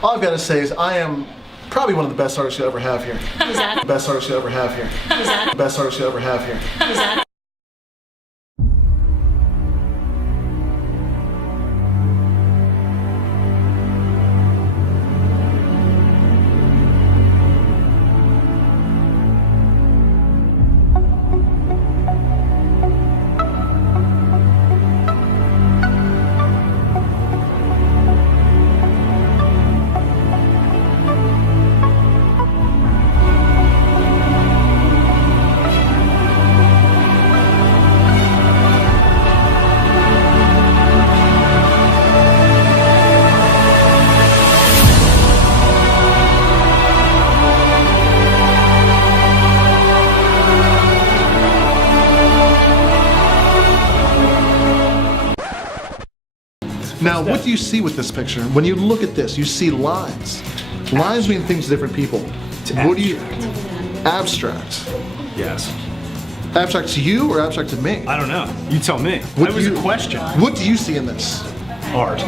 All I've got to say is I am probably one of the best artists you'll ever have here. Best artist you'll ever have here. Best artist you'll ever have here. Now, what do you see with this picture? When you look at this, you see lines. Lines mean things to different people. What do you... Abstract. Yes. Abstract to you or abstract to me? I don't know. You tell me. That was a question. What do you see in this? Art.